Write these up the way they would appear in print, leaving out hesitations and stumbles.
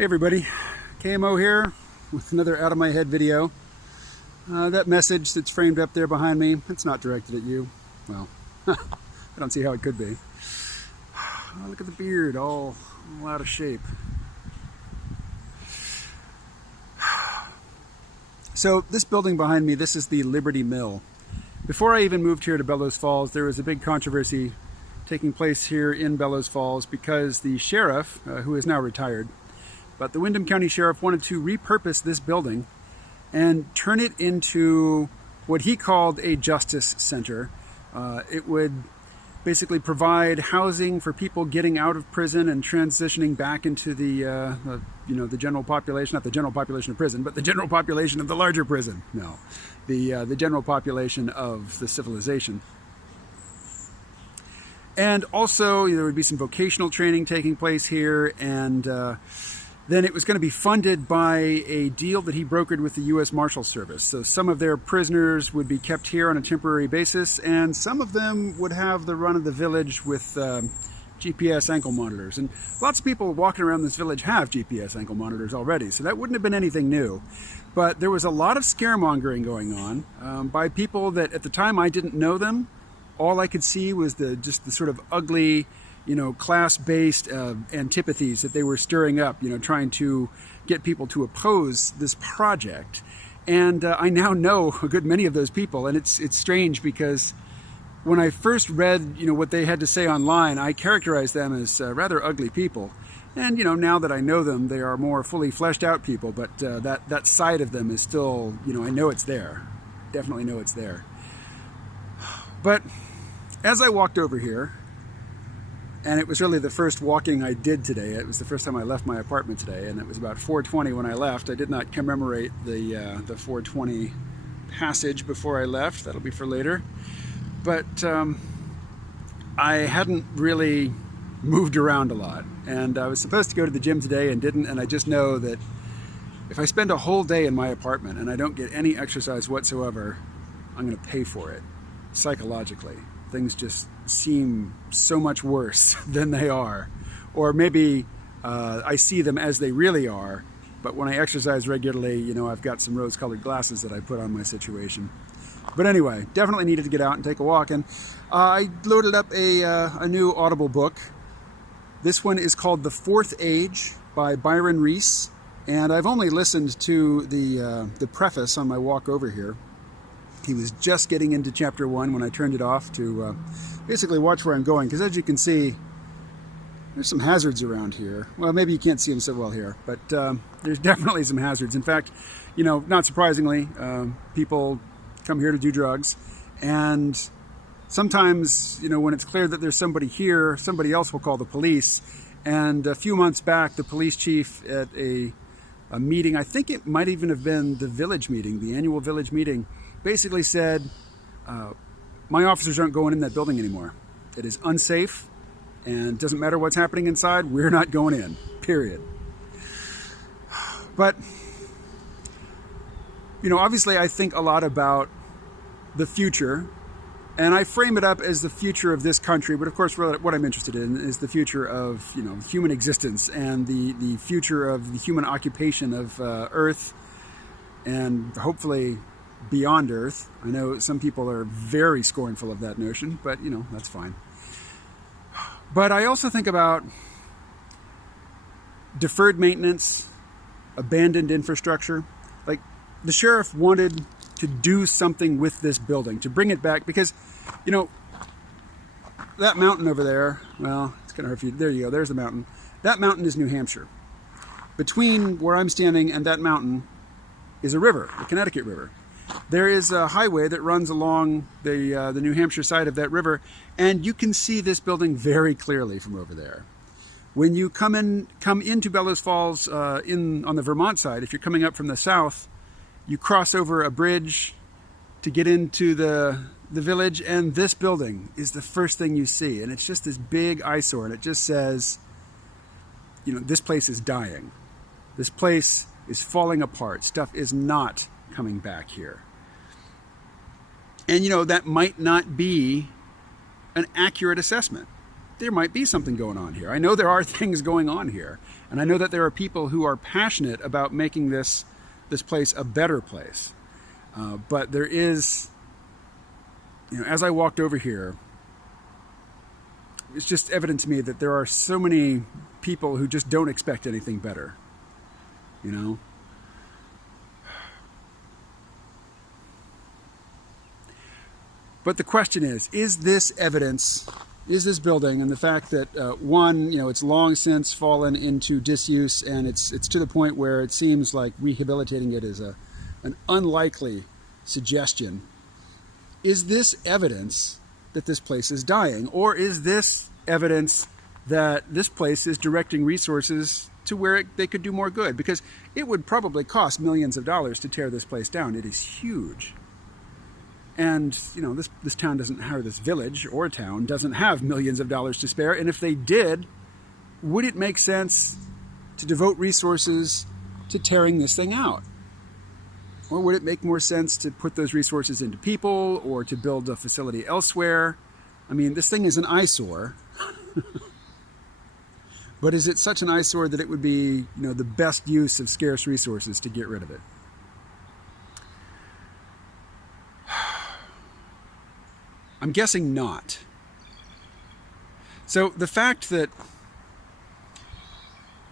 Hey everybody, KMO here with another out of my head video. That message that's framed up there behind me, it's not directed at you. Well, I don't see how it could be. Oh, look at the beard, all out of shape. So this building behind me, this is the Liberty Mill. Before I even moved here to Bellows Falls, there was a big controversy taking place here in Bellows Falls because the sheriff, who is now retired, but the Windham County Sheriff wanted to repurpose this building and turn it into what he called a justice center. It would basically provide housing for people getting out of prison and transitioning back into the general population, not the general population of prison, but the general population of the larger prison. No, the general population of the civilization. And also there would be some vocational training taking place here, and then it was going to be funded by a deal that he brokered with the U.S. Marshal Service. So some of their prisoners would be kept here on a temporary basis, and some of them would have the run of the village with GPS ankle monitors. And lots of people walking around this village have GPS ankle monitors already, so that wouldn't have been anything new. But there was a lot of scaremongering going on by people that at the time I didn't know them. All I could see was just the sort of ugly, class-based antipathies that they were stirring up, trying to get people to oppose this project. And I now know a good many of those people, and it's strange because when I first read, what they had to say online, I characterized them as rather ugly people. And, now that I know them, they are more fully fleshed out people, but that side of them is still, I know it's there. Definitely know it's there. But as I walked over here, and it was really the first walking I did today. It was the first time I left my apartment today, and it was about 4:20 when I left. I did not commemorate the 4:20 passage before I left. That'll be for later. But I hadn't really moved around a lot, and I was supposed to go to the gym today and didn't, and I just know that if I spend a whole day in my apartment and I don't get any exercise whatsoever, I'm going to pay for it psychologically. Things just seem so much worse than they are. Or maybe I see them as they really are, but when I exercise regularly, I've got some rose-colored glasses that I put on my situation. But anyway, definitely needed to get out and take a walk, and I loaded up a new Audible book. This one is called The Fourth Age by Byron Reese, and I've only listened to the preface on my walk over here. He was just getting into chapter 1 when I turned it off to basically watch where I'm going, because as you can see, there's some hazards around here. Well, maybe you can't see them so well here, but there's definitely some hazards. In fact, not surprisingly, people come here to do drugs, and sometimes, when it's clear that there's somebody here, somebody else will call the police. And a few months back, the police chief at a meeting, I think it might even have been the village meeting, the annual village meeting, basically said, my officers aren't going in that building anymore. It is unsafe, and doesn't matter what's happening inside, we're not going in, period. But, obviously I think a lot about the future, and I frame it up as the future of this country, but of course what I'm interested in is the future of, human existence and the future of the human occupation of Earth, and hopefully beyond Earth. I know some people are very scornful of that notion, but that's fine. But I also think about deferred maintenance, abandoned infrastructure. Like, the sheriff wanted to do something with this building, to bring it back, because that mountain over there, well, it's gonna hurt you. There you go, there's the mountain. That mountain is New Hampshire. Between where I'm standing and that mountain is a river, the Connecticut River. There is a highway that runs along the New Hampshire side of that river, and you can see this building very clearly from over there. When you come into Bellows Falls on the Vermont side, if you're coming up from the south, you cross over a bridge to get into the village, and this building is the first thing you see, and it's just this big eyesore, and it just says, this place is dying. This place is falling apart. Stuff is not coming back here. And that might not be an accurate assessment. there might be something going on here. I know there are things going on here. And I know that there are people who are passionate about making this place a better place. But there is, as I walked over here, it's just evident to me that there are so many people who just don't expect anything better. But the question is this evidence, is this building, and the fact that one, it's long since fallen into disuse, and it's to the point where it seems like rehabilitating it is an unlikely suggestion. Is this evidence that this place is dying, or is this evidence that this place is directing resources to where they could do more good? Because it would probably cost millions of dollars to tear this place down. It is huge. And, this town doesn't have, this village or town doesn't have millions of dollars to spare. And if they did, would it make sense to devote resources to tearing this thing out? Or would it make more sense to put those resources into people or to build a facility elsewhere? I mean, this thing is an eyesore. But is it such an eyesore that it would be, the best use of scarce resources to get rid of it? I'm guessing not. So the fact that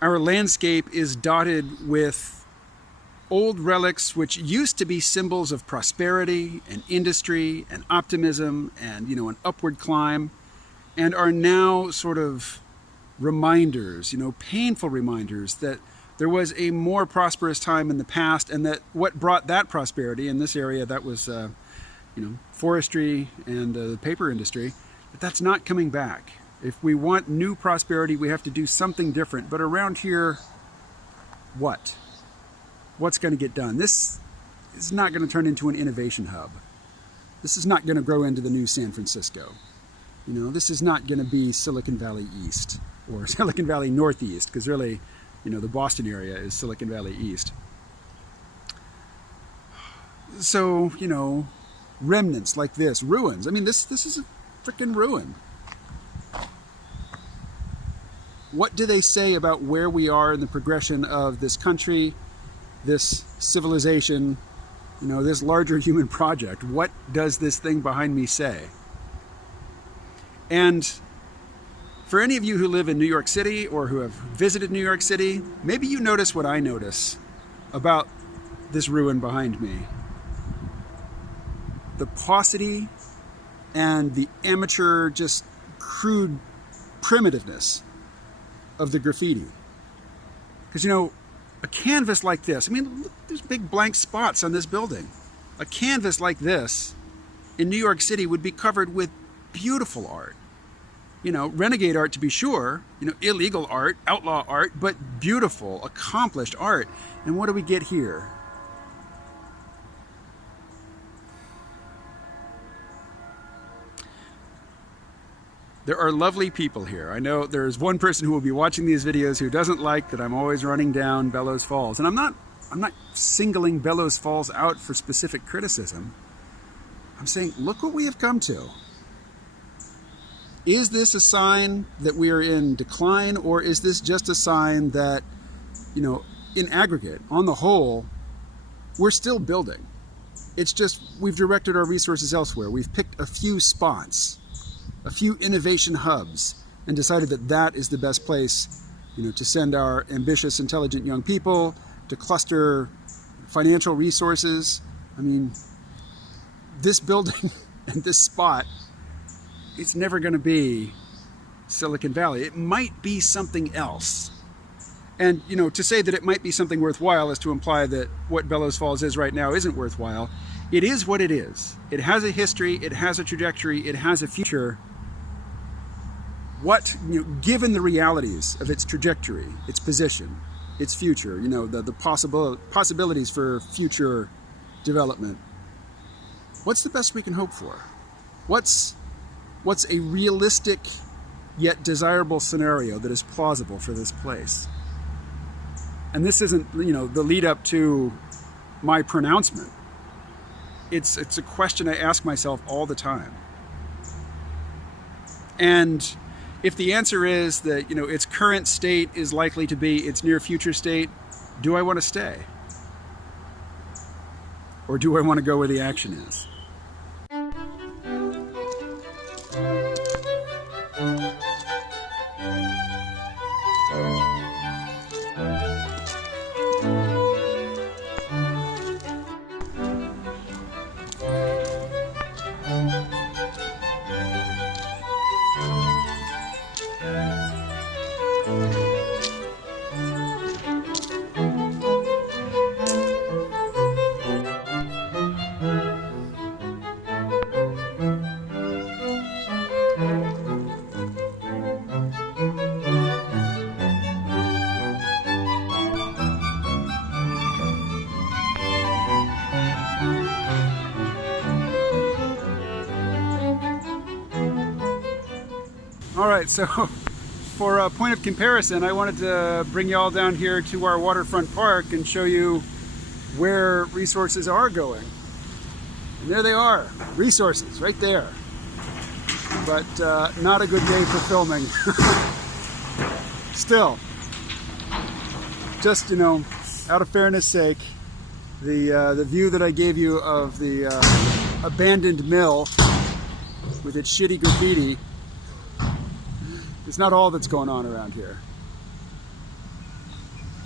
our landscape is dotted with old relics which used to be symbols of prosperity and industry and optimism and, an upward climb, and are now sort of reminders, painful reminders that there was a more prosperous time in the past, and that what brought that prosperity in this area, that was forestry and the paper industry, that's not coming back. If we want new prosperity, we have to do something different. But around here, what's going to get done? This is not going to turn into an innovation hub. This is not going to grow into the new San Francisco. This is not going to be Silicon Valley East or Silicon Valley Northeast, because really, the Boston area is Silicon Valley East. So, remnants like this, ruins. I mean, this is a freaking ruin. What do they say about where we are in the progression of this country, this civilization, this larger human project? What does this thing behind me say? And for any of you who live in New York City or who have visited New York City, maybe you notice what I notice about this ruin behind me. The paucity and the amateur, just crude primitiveness of the graffiti. Because, a canvas like this, look, there's big blank spots on this building. A canvas like this in New York City would be covered with beautiful art. Renegade art to be sure, illegal art, outlaw art, but beautiful, accomplished art. And what do we get here? There are lovely people here. I know there's one person who will be watching these videos who doesn't like that I'm always running down Bellows Falls. And I'm not singling Bellows Falls out for specific criticism. I'm saying, look what we have come to. Is this a sign that we are in decline, or is this just a sign that, in aggregate, on the whole, we're still building? It's just we've directed our resources elsewhere. We've picked a few spots, a few innovation hubs, and decided that that is the best place, to send our ambitious, intelligent young people, to cluster financial resources. This building and this spot, it's never going to be Silicon Valley. It might be something else. And, to say that it might be something worthwhile is to imply that what Bellows Falls is right now isn't worthwhile. It is what it is. It has a history, it has a trajectory, it has a future. What, given the realities of its trajectory, its position, its future, the possibilities for future development, what's the best we can hope for? What's a realistic yet desirable scenario that is plausible for this place? And this isn't, the lead up to my pronouncement. It's a question I ask myself all the time. And, if the answer is that, its current state is likely to be its near future state, do I want to stay? Or do I want to go where the action is? All right, so for a point of comparison, I wanted to bring you all down here to our waterfront park and show you where resources are going. And there they are, resources right there. But not a good day for filming. Still, just, out of fairness sake, the view that I gave you of the abandoned mill with its shitty graffiti, it's not all that's going on around here.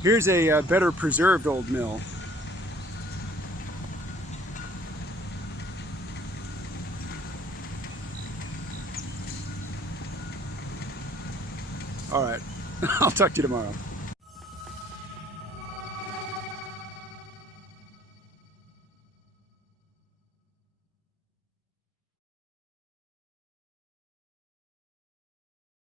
Here's a better preserved old mill. All right, I'll talk to you tomorrow.